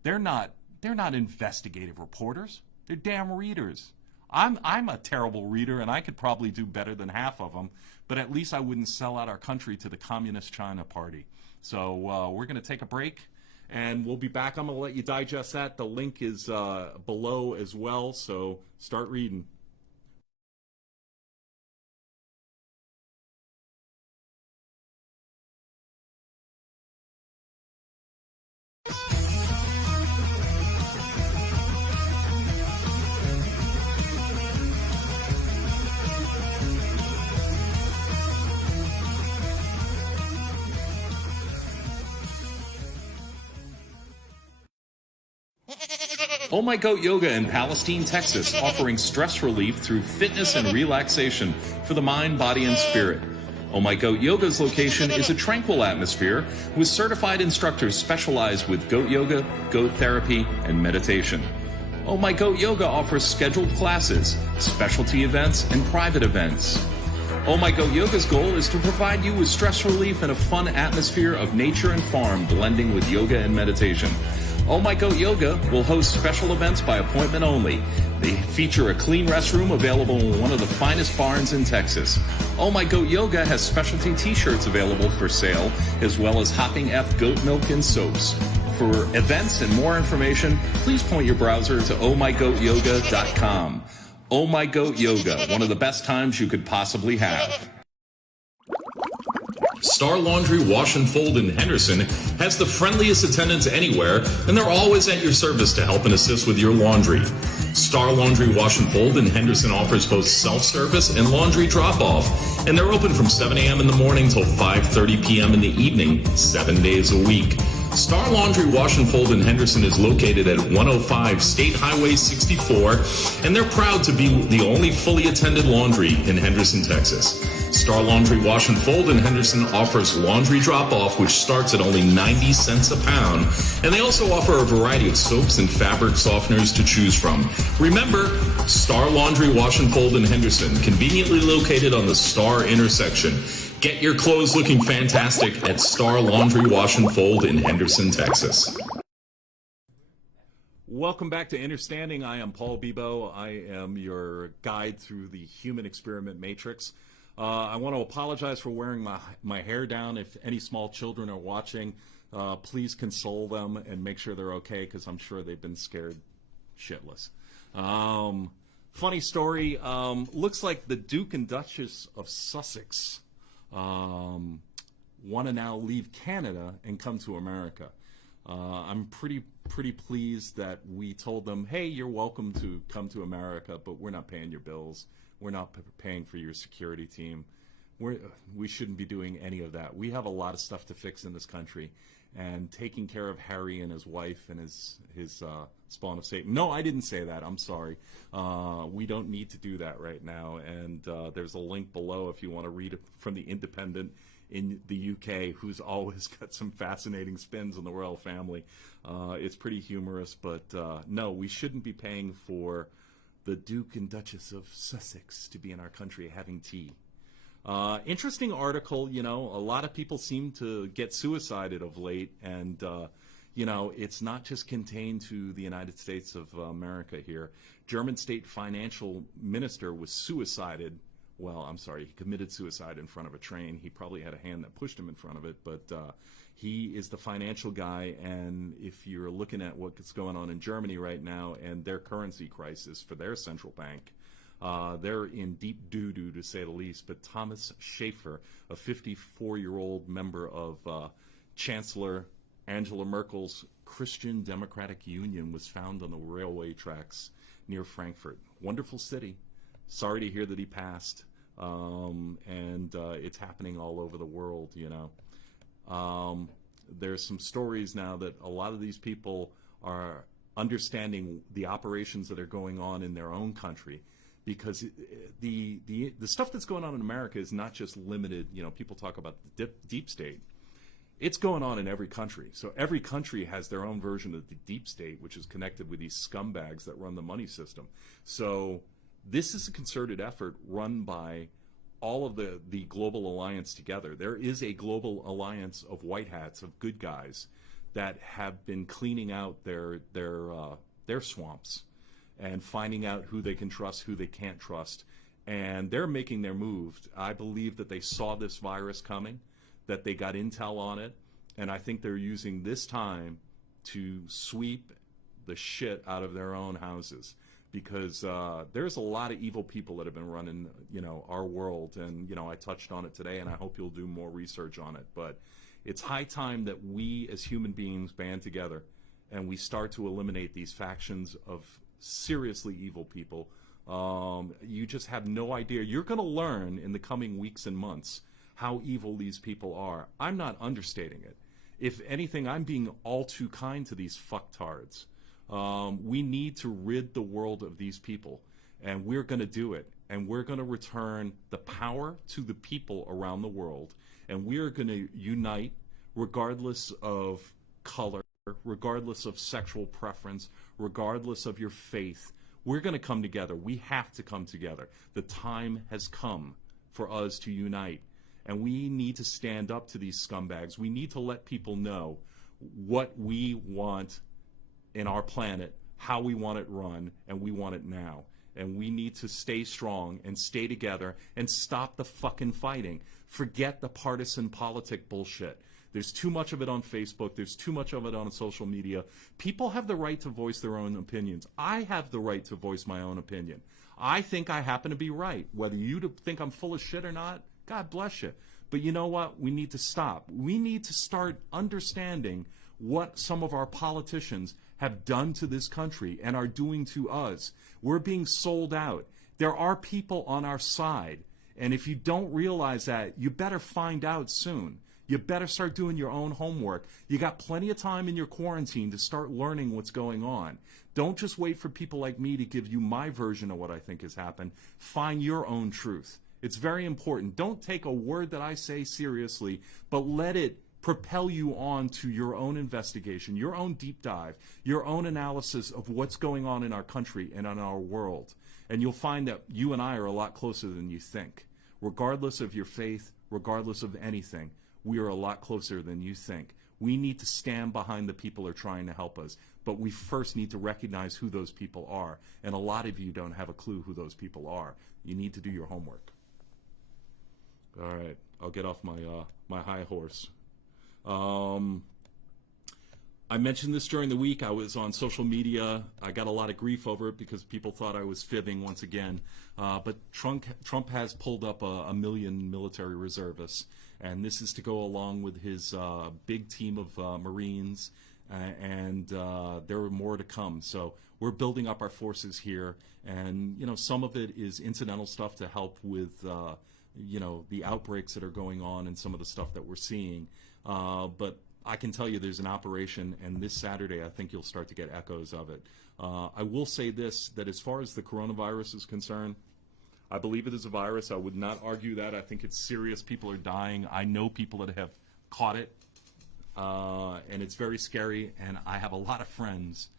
They're not investigative reporters. They're damn readers. I'm a terrible reader, and I could probably do better than half of them, but at least I wouldn't sell out our country to the Communist China Party. So we're going to take a break, and we'll be back. I'm going to let you digest that. The link is below as well, so start reading. Oh My Goat Yoga in Palestine, Texas, offering stress relief through fitness and relaxation for the mind, body, and spirit. Oh My Goat Yoga's location is a tranquil atmosphere with certified instructors specialized with goat yoga, goat therapy, and meditation. Oh My Goat Yoga offers scheduled classes, specialty events, and private events. Oh My Goat Yoga's goal is to provide you with stress relief and a fun atmosphere of nature and farm blending with yoga and meditation. Oh My Goat Yoga will host special events by appointment only. They feature a clean restroom available in one of the finest barns in Texas. Oh My Goat Yoga has specialty t-shirts available for sale, as well as Hopping F goat milk and soaps. For events and more information, please point your browser to ohmygoatyoga.com. Oh My Goat Yoga, one of the best times you could possibly have. Star Laundry Wash and Fold in Henderson has the friendliest attendants anywhere, and they're always at your service to help and assist with your laundry. Star Laundry Wash and Fold in Henderson offers both self-service and laundry drop-off, and they're open from 7 a.m. in the morning till 5:30 p.m. in the evening, 7 days a week. Star Laundry Wash and Fold in Henderson is located at 105 State Highway 64, and they're proud to be the only fully attended laundry in Henderson, Texas. Star Laundry Wash and Fold in Henderson offers laundry drop-off, which starts at only 90 cents a pound, and they also offer a variety of soaps and fabric softeners to choose from. Remember, Star Laundry Wash and Fold in Henderson, conveniently located on the Star intersection. Get your clothes looking fantastic at Star Laundry Wash and Fold in Henderson, Texas. Welcome back to Innerstanding. I am Paul Bibeau. I am your guide through the human experiment matrix. I want to apologize for wearing my hair down. If any small children are watching, please console them and make sure they're okay, because I'm sure they've been scared shitless. Funny story. Looks like the Duke and Duchess of Sussex want to now leave Canada and come to America. I'm pretty pleased that we told them, hey, you're welcome to come to America, but we're not paying your bills. We're not paying for your security team. We shouldn't be doing any of that. We have a lot of stuff to fix in this country, and taking care of Harry and his wife and his spawn of Satan. No, I didn't say that. I'm sorry. We don't need to do that right now. And there's a link below if you want to read it from the Independent in the UK, who's always got some fascinating spins on the royal family. It's pretty humorous, but no, we shouldn't be paying for the Duke and Duchess of Sussex to be in our country having tea. Interesting article. You know, a lot of people seem to get suicided of late, and you know, it's not just contained to the United States of America here. German state financial minister was suicided. Well, I'm sorry, he committed suicide in front of a train. He probably had a hand that pushed him in front of it, but he is the financial guy, and if you're looking at what's going on in Germany right now and their currency crisis for their central bank, they're in deep doo-doo, to say the least. But Thomas Schaefer, a 54-year-old member of Chancellor Angela Merkel's Christian Democratic Union, was found on the railway tracks near Frankfurt. Wonderful city. Sorry to hear that he passed. And it's happening all over the world, you know. There's some stories now that a lot of these people are understanding the operations that are going on in their own country, because the stuff that's going on in America is not just limited. You know, people talk about the deep state. It's going on in every country. So every country has their own version of the deep state, which is connected with these scumbags that run the money system. So this is a concerted effort run by all of the global alliance together. There is a global alliance of white hats, of good guys, that have been cleaning out their swamps and finding out who they can trust, who they can't trust. And they're making their move. I believe that they saw this virus coming, that they got intel on it, and I think they're using this time to sweep the shit out of their own houses, because there's a lot of evil people that have been running, you know, our world. And, you know, I touched on it today, and I hope you'll do more research on it. But it's high time that we as human beings band together and we start to eliminate these factions of seriously evil people. You just have no idea. You're going to learn in the coming weeks and months how evil these people are. I'm not understating it. If anything, I'm being all too kind to these fucktards. We need to rid the world of these people, and we're going to do it. And we're going to return the power to the people around the world, and we're going to unite regardless of color, regardless of sexual preference, regardless of your faith. We're going to come together. We have to come together. The time has come for us to unite, and we need to stand up to these scumbags. We need to let people know what we want in our planet, how we want it run, and we want it now. And we need to stay strong and stay together and stop the fucking fighting. Forget the partisan politic bullshit. There's too much of it on Facebook. There's too much of it on social media. People have the right to voice their own opinions. I have the right to voice my own opinion. I think I happen to be right. Whether you think I'm full of shit or not, God bless you. But you know what? We need to stop. We need to start understanding what some of our politicians have done to this country and are doing to us. We're being sold out. There are people on our side, and if you don't realize that, you better find out soon. You better start doing your own homework. You got plenty of time in your quarantine to start learning what's going on. Don't just wait for people like me to give you my version of what I think has happened. Find your own truth. It's very important. Don't take a word that I say seriously, but let it propel you on to your own investigation, your own deep dive, your own analysis of what's going on in our country and in our world. And you'll find that you and I are a lot closer than you think. Regardless of your faith, regardless of anything, we are a lot closer than you think. We need to stand behind the people who are trying to help us, but we first need to recognize who those people are. And a lot of you don't have a clue who those people are. You need to do your homework. All right, I'll get off my high horse. I mentioned this during the week. I was on social media. I got a lot of grief over it because people thought I was fibbing once again. But Trump has pulled up a million military reservists, and this is to go along with his big team of Marines and there are more to come. So we're building up our forces here, and some of it is incidental stuff to help with the outbreaks that are going on and some of the stuff that we're seeing. But I can tell you there's an operation, and this Saturday I think you'll start to get echoes of it. I will say this, that as far as the coronavirus is concerned, I believe it is a virus. I would not argue that. I think it's serious. People are dying. I know people that have caught it, and it's very scary, and I have a lot of friends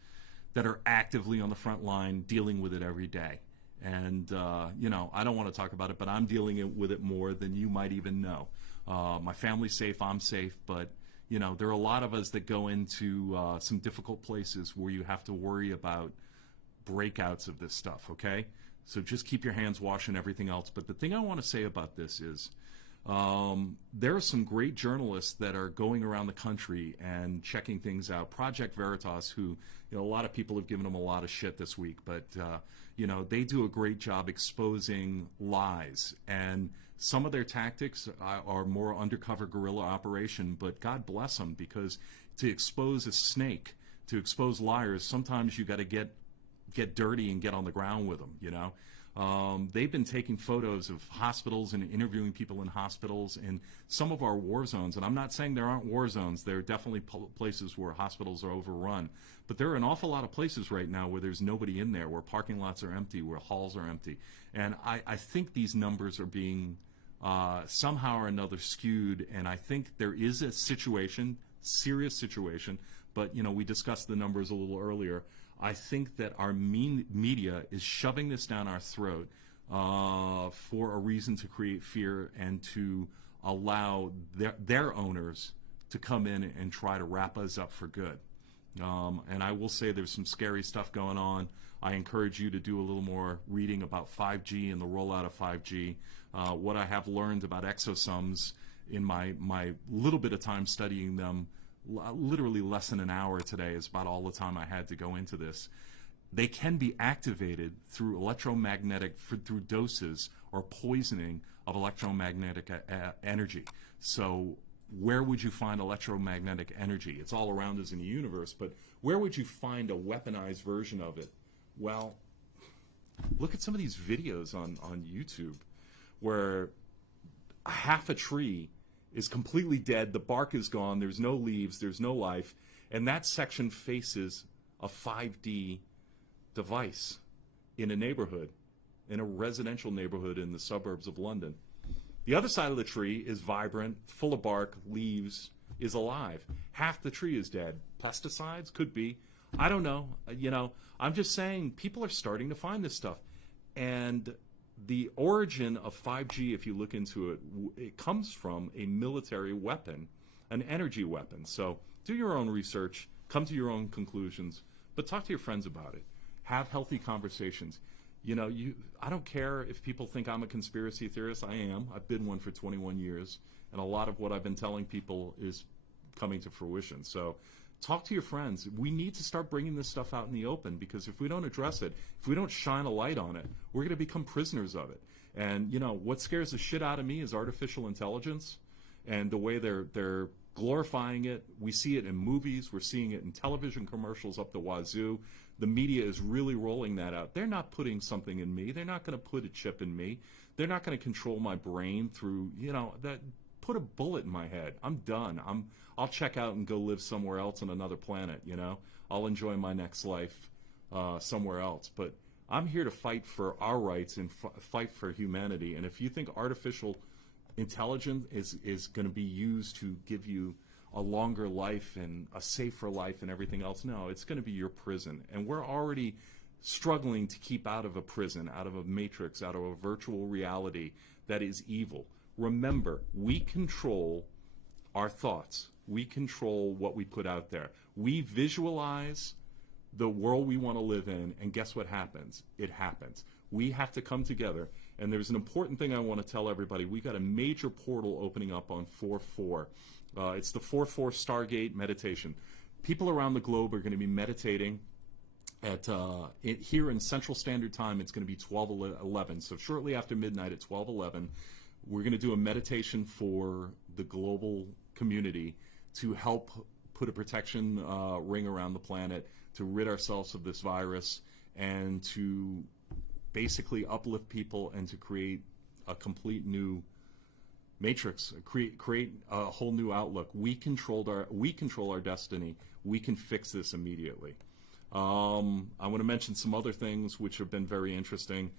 that are actively on the front line dealing with it every day. And, I don't want to talk about it, but I'm dealing with it more than you might even know. My family's safe, I'm safe, but, there are a lot of us that go into some difficult places where you have to worry about breakouts of this stuff, okay? So just keep your hands washed and everything else. But the thing I want to say about this is there are some great journalists that are going around the country and checking things out. Project Veritas, who, a lot of people have given them a lot of shit this week, but, they do a great job exposing lies. And some of their tactics are more undercover guerrilla operation, but God bless them, because to expose a snake, to expose liars, sometimes you got to get dirty and get on the ground with them, They've been taking photos of hospitals and interviewing people in hospitals in some of our war zones. And I'm not saying there aren't war zones. There are definitely places where hospitals are overrun. But there are an awful lot of places right now where there's nobody in there, where parking lots are empty, where halls are empty. And I think these numbers are being somehow or another skewed. And I think there is a situation, serious situation, but, we discussed the numbers a little earlier. I think that our media is shoving this down our throat for a reason to create fear and to allow their owners to come in and try to wrap us up for good. And I will say there's some scary stuff going on. I encourage you to do a little more reading about 5G and the rollout of 5G. What I have learned about exosomes in my little bit of time studying them, literally less than an hour today is about all the time I had to go into this. They can be activated through through doses or poisoning of electromagnetic energy. So where would you find electromagnetic energy? It's all around us in the universe, but where would you find a weaponized version of it? Well, look at some of these videos on YouTube where half a tree is completely dead, the bark is gone, there's no leaves, there's no life, and that section faces a 5D device in a neighborhood, in a residential neighborhood in the suburbs of London. The other side of the tree is vibrant, full of bark, leaves, is alive. Half the tree is dead. Pesticides? Could be. I don't know. I'm just saying people are starting to find this stuff. And the origin of 5G, if you look into it, it comes from a military weapon, an energy weapon. So do your own research, come to your own conclusions, but talk to your friends about it. Have healthy conversations. I don't care if people think I'm a conspiracy theorist. I am. I've been one for 21 years, and a lot of what I've been telling people is coming to fruition. So talk to your friends. We need to start bringing this stuff out in the open, because if we don't address it, if we don't shine a light on it, we're going to become prisoners of it. And, what scares the shit out of me is artificial intelligence and the way they're glorifying it. We see it in movies. We're seeing it in television commercials up the wazoo. The media is really rolling that out. They're not putting something in me. They're not going to put a chip in me. They're not going to control my brain through, put a bullet in my head. I'm done. I'll check out and go live somewhere else on another planet, I'll enjoy my next life somewhere else. But I'm here to fight for our rights and fight for humanity. And if you think artificial intelligence is going to be used to give you a longer life and a safer life and everything else, no, it's going to be your prison. And we're already struggling to keep out of a prison, out of a matrix, out of a virtual reality that is evil. Remember, we control our thoughts. We control what we put out there. We visualize the world we want to live in, and guess what happens? It happens. We have to come together, and there's an important thing I want to tell everybody. We got a major portal opening up on 4/4. It's the 4/4 Stargate meditation. People around the globe are going to be meditating at here in Central Standard Time. It's going to be 12:11. So shortly after midnight at 12:11, we're going to do a meditation for the global community to help put a protection ring around the planet to rid ourselves of this virus and to basically uplift people and to create a complete new matrix, create a whole new outlook. We control our destiny. We can fix this immediately. I want to mention some other things which have been very interesting.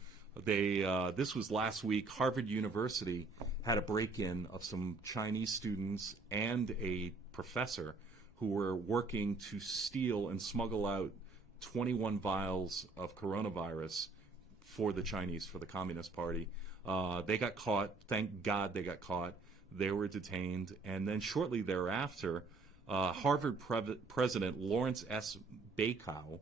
This was last week. Harvard University had a break-in of some Chinese students and a professor who were working to steal and smuggle out 21 vials of coronavirus for the Chinese, for the Communist Party. They got caught. Thank God they got caught. They were detained. And then shortly thereafter, Harvard President Lawrence S. Bacow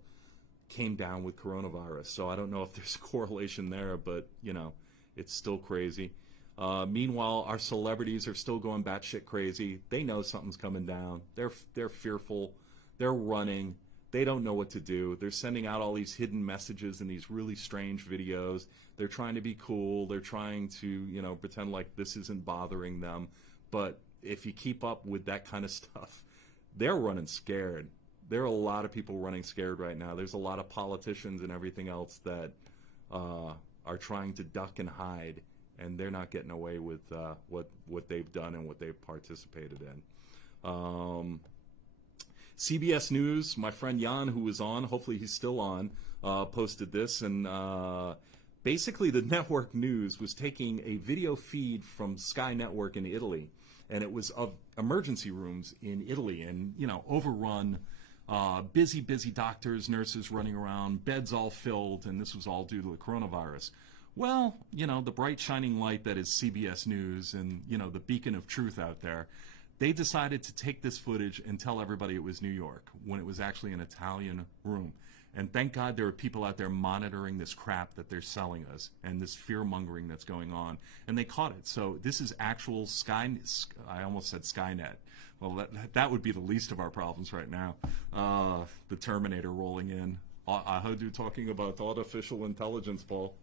came down with coronavirus. So I don't know if there's a correlation there, but, you know, it's still crazy. Meanwhile, our celebrities are still going batshit crazy. They know something's coming down. They're fearful. They're running. They don't know what to do. They're sending out all these hidden messages and these really strange videos. They're trying to be cool. They're trying to, you know, pretend like this isn't bothering them. But if you keep up with that kind of stuff, they're running scared. There are a lot of people running scared right now. There's a lot of politicians and everything else that are trying to duck and hide, and they're not getting away with what they've done and what they've participated in. CBS News, my friend Jan, who was on, hopefully he's still on, posted this, and basically the network news was taking a video feed from Sky Network in Italy, and it was of emergency rooms in Italy, and, you know, overrun, busy doctors, nurses running around, beds all filled, and this was all due to the coronavirus. Well, you know, the bright shining light that is CBS News and, you know, the beacon of truth out there, they decided to take this footage and tell everybody it was New York when it was actually an Italian room. And thank God there are people out there monitoring this crap that they're selling us and this fear-mongering that's going on. And they caught it. So this is actual I almost said Skynet. Well, that would be the least of our problems right now. The Terminator rolling in. I heard you talking about artificial intelligence, Paul.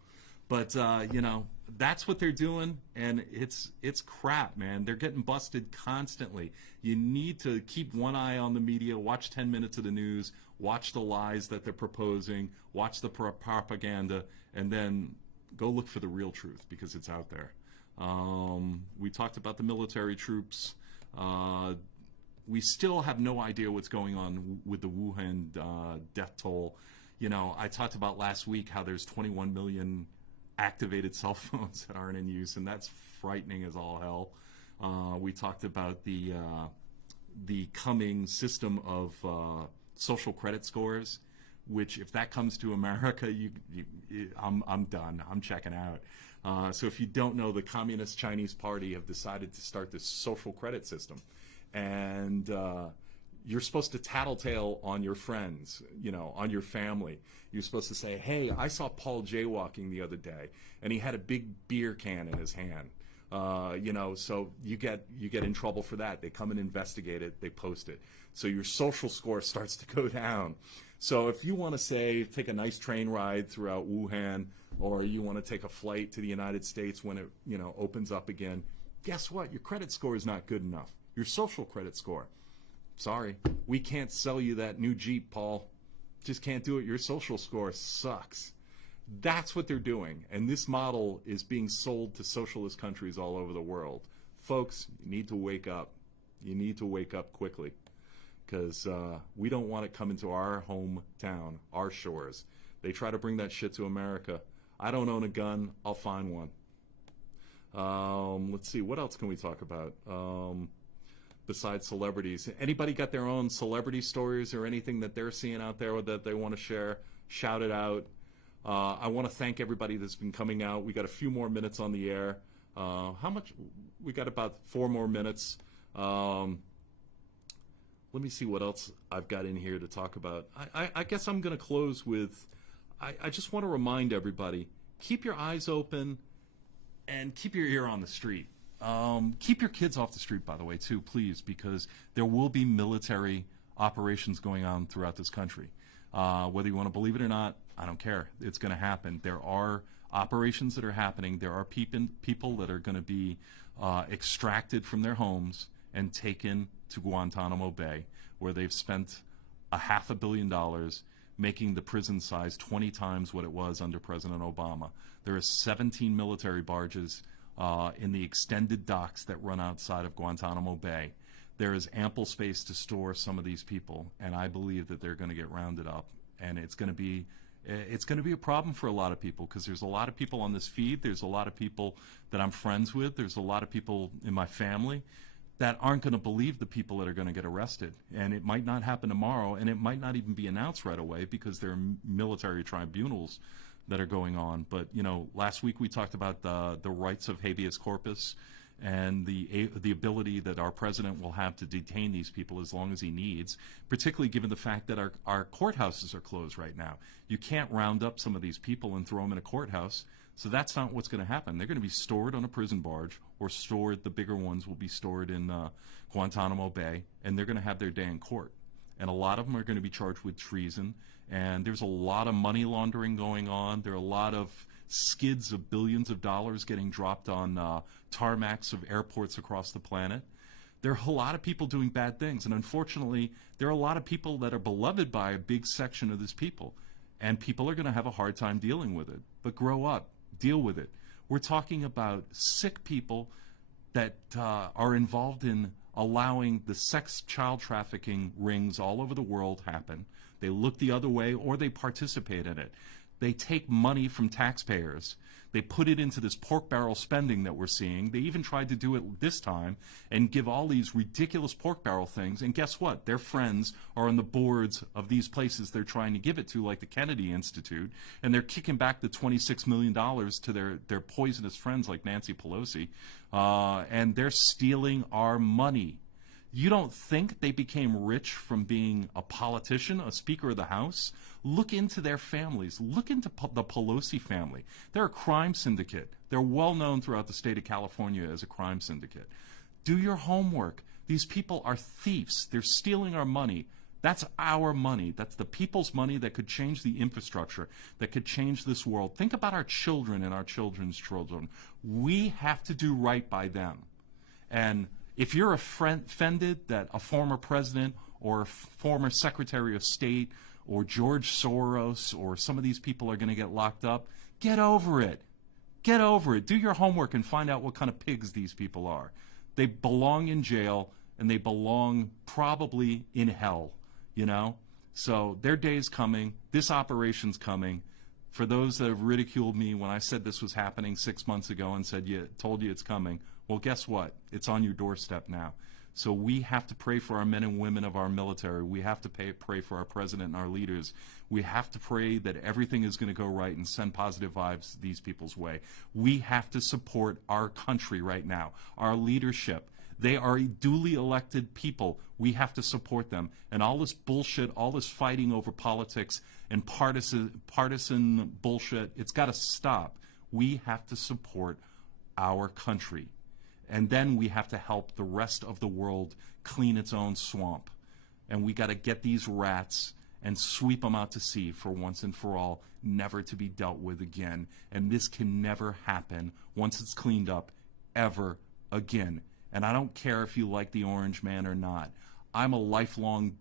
But, you know, that's what they're doing, and it's crap, man. They're getting busted constantly. You need to keep one eye on the media, watch 10 minutes of the news, watch the lies that they're proposing, watch the propaganda, and then go look for the real truth, because it's out there. We talked about the military troops. We still have no idea what's going on with the Wuhan death toll. You know, I talked about last week how there's 21 million activated cell phones that aren't in use, and that's frightening as all hell. We talked about the coming system of social credit scores, which if that comes to America, I'm done. I'm checking out. So if you don't know, the Communist Chinese Party have decided to start this social credit system, and you're supposed to tattletale on your friends, you know, on your family. You're supposed to say, hey, I saw Paul jaywalking the other day, and he had a big beer can in his hand. You know, so you get in trouble for that. They come and investigate it. They post it. So your social score starts to go down. So if you want to say, take a nice train ride throughout Wuhan, or you want to take a flight to the United States when it, you know, opens up again, guess what? Your credit score is not good enough. Your social credit score. Sorry, we can't sell you that new Jeep, Paul. Just can't do it. Your social score sucks. That's what they're doing. And this model is being sold to socialist countries all over the world. Folks, you need to wake up. You need to wake up quickly, because we don't want it coming to our hometown, our shores. They try to bring that shit to America. I don't own a gun. I'll find one. Let's see. What else can we talk about? Besides celebrities. Anybody got their own celebrity stories or anything that they're seeing out there that they want to share? Shout it out. I want to thank everybody that's been coming out. We got a few more minutes on the air. How much? We got about 4 more minutes. Let me see what else I've got in here to talk about. I guess I'm going to close with, I just want to remind everybody, keep your eyes open and keep your ear on the street. Keep your kids off the street, by the way, too, please, because there will be military operations going on throughout this country. Whether you want to believe it or not, I don't care. It's going to happen. There are operations that are happening. There are people that are going to be extracted from their homes and taken to Guantanamo Bay, where they've spent $500 million making the prison size 20 times what it was under President Obama. There are 17 military barges in the extended docks that run outside of Guantanamo Bay. There is ample space to store some of these people, and I believe that they're going to get rounded up, and it's going to be a problem for a lot of people, because there's a lot of people on this feed. There's a lot of people that I'm friends with. There's a lot of people in my family that aren't going to believe the people that are going to get arrested. And it might not happen tomorrow, and it might not even be announced right away, because there are military tribunals that are going on. But, you know, last week we talked about the rights of habeas corpus and the ability that our president will have to detain these people as long as he needs, particularly given the fact that our courthouses are closed right now. You can't round up some of these people and throw them in a courthouse, so that's not what's going to happen. They're going to be stored on a prison barge, or stored, the bigger ones will be stored in Guantanamo Bay, and they're going to have their day in court. And a lot of them are going to be charged with treason, and there's a lot of money laundering going on. There are a lot of skids of billions of dollars getting dropped on tarmacs of airports across the planet. There are a lot of people doing bad things, and unfortunately, there are a lot of people that are beloved by a big section of this people, and people are going to have a hard time dealing with it. But grow up, deal with it. We're talking about sick people that are involved in allowing the sex child trafficking rings all over the world happen. They look the other way, or they participate in it. They take money from taxpayers. They put it into this pork barrel spending that we're seeing. They even tried to do it this time and give all these ridiculous pork barrel things. And guess what? Their friends are on the boards of these places they're trying to give it to, like the Kennedy Institute, and they're kicking back the $26 million to their poisonous friends like Nancy Pelosi, and they're stealing our money. You don't think they became rich from being a politician, a Speaker of the House? Look into their families. Look into the Pelosi family. They're a crime syndicate. They're well known throughout the state of California as a crime syndicate. Do your homework. These people are thieves. They're stealing our money. That's our money. That's the people's money that could change the infrastructure, that could change this world. Think about our children and our children's children. We have to do right by them. And if you're offended that a former president or a former Secretary of State or George Soros or some of these people are going to get locked up, get over it. Get over it. Do your homework and find out what kind of pigs these people are. They belong in jail, and they belong probably in hell, you know? So their day's coming. This operation's coming. For those that have ridiculed me when I said this was happening 6 months ago and told you it's coming, well, guess what? It's on your doorstep now. So we have to pray for our men and women of our military. We have to pray for our president and our leaders. We have to pray that everything is going to go right and send positive vibes these people's way. We have to support our country right now, our leadership. They are duly elected people. We have to support them. And all this bullshit, all this fighting over politics and partisan bullshit, it's got to stop. We have to support our country. And then we have to help the rest of the world clean its own swamp. And we got to get these rats and sweep them out to sea for once and for all, never to be dealt with again. And this can never happen once it's cleaned up ever again. And I don't care if you like the orange man or not. I'm a lifelong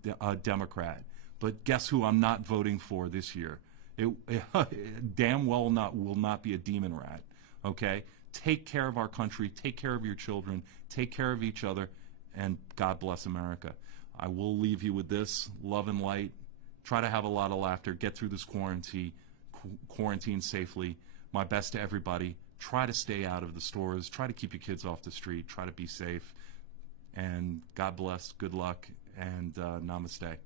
Democrat. But guess who I'm not voting for this year? It damn well will not be a demon rat. Okay? Take care of our country. Take care of your children. Take care of each other. And God bless America. I will leave you with this. Love and light. Try to have a lot of laughter. Get through this quarantine safely. My best to everybody. Try to stay out of the stores. Try to keep your kids off the street. Try to be safe. And God bless. Good luck. And namaste.